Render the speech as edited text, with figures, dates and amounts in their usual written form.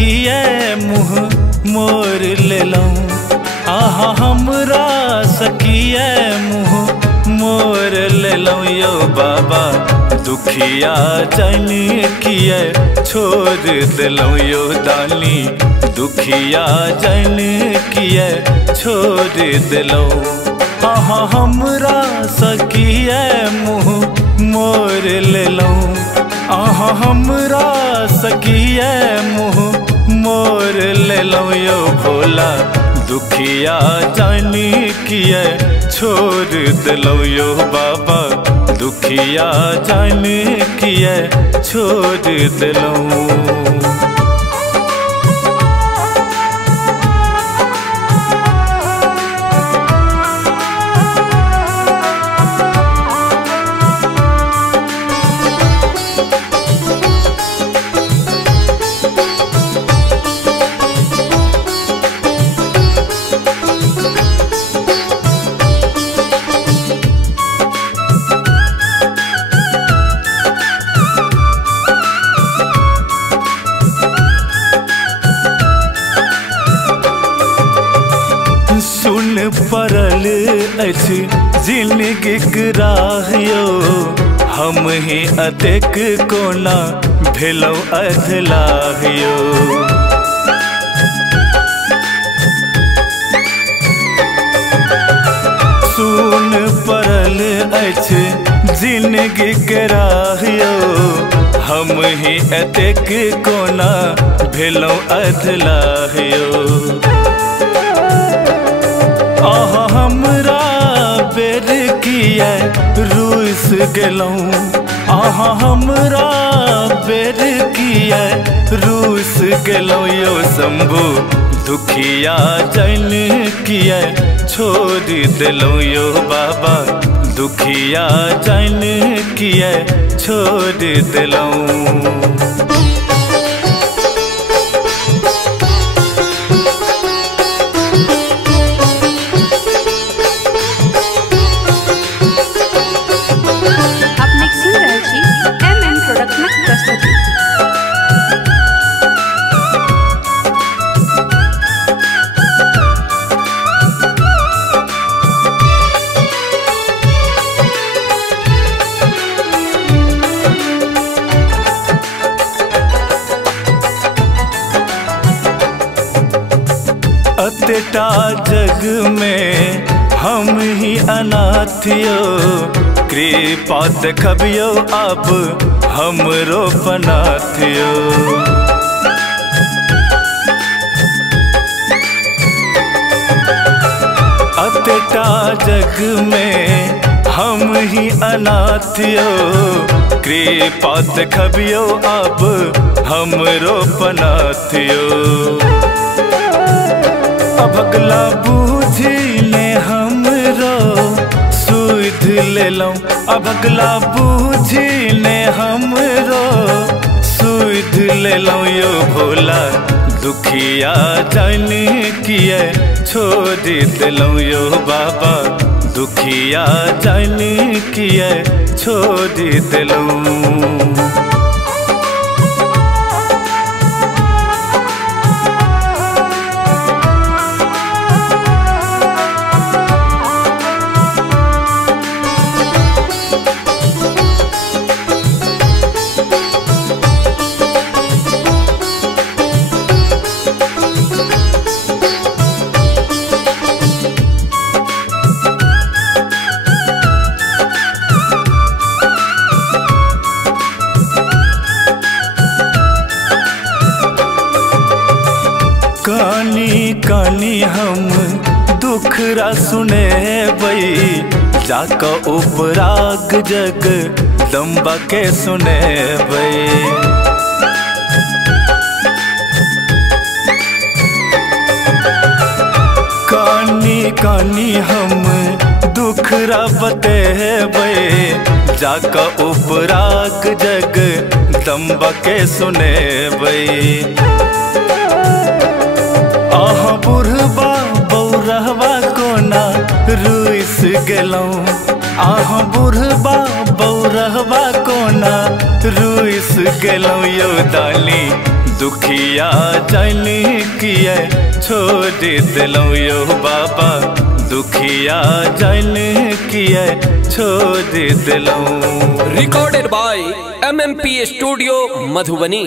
सकिए मुँह मोर ले लऊं। आहा हमरा सकिए मुँह मोर ले लऊं यो बाबा, दुखिया जन किए छोड़ दिलऊं यो दानी, दुखिया जन किए छोड़ दिलऊं। आहा हमरा सकिए मुँह मोर ले लऊं। आहा हमरा सकिए मुँह मोर ले लऊं यो भोला, दुखिया जन किए छोड़ दिलऊं यो बाबा, दुखिया जन किए छोड़ दिलऊं। सुन पड़ल अछि जिनगिक राहियो, हम ही अतेक कोना भेलौ अधलाहियो। सुन पड़ल अछि जिनगिक राहियो, हम ही अतेक कोना भेलौ अधलाहियो। आहा हमरा बेर किए रूस गेलऊं। आहा हमरा बेर किए रूस गेलऊं यो शंभु, दुखिया जन किए छोड़ दिलऊं यो बाबा, दुखिया जन किए छोड़ दिलऊं। अतेटा जग में हम ही अनाथियो, कृपा देखबियो अब हमरो पनाथियो। अतेटा जग में हम ही अनाथियो, कृपा देखबियो अब हमरो पनाथियो। अबगला बूझिले हमरो सुध ले लऊं, अबगला बूझिले हमरो सुध ले लऊं यो भोला, दुखिया जन किए छोड़ दिलऊं यो बाबा, दुखिया जन किए छोड़ दिलऊं। कानी कानी हम दुखरा सुने बई, जाक उपराग जग दम्बा के सुने बई। कानी कानी हम दुखरा बते बई, जाक उपराग जग दम्बा के सुने बई। आहा बुढ़बा बौरहवा कोना रुइस गेलऊं, आहा बुढ़बा बौरहवा कोना रुइस गेलऊं यो दानी, दुखिया जन किए छोड़ दिलौ यो बाबा, दुखिया जन किए छोड़ दिलौ। Recorded by MMP studio Madhubani.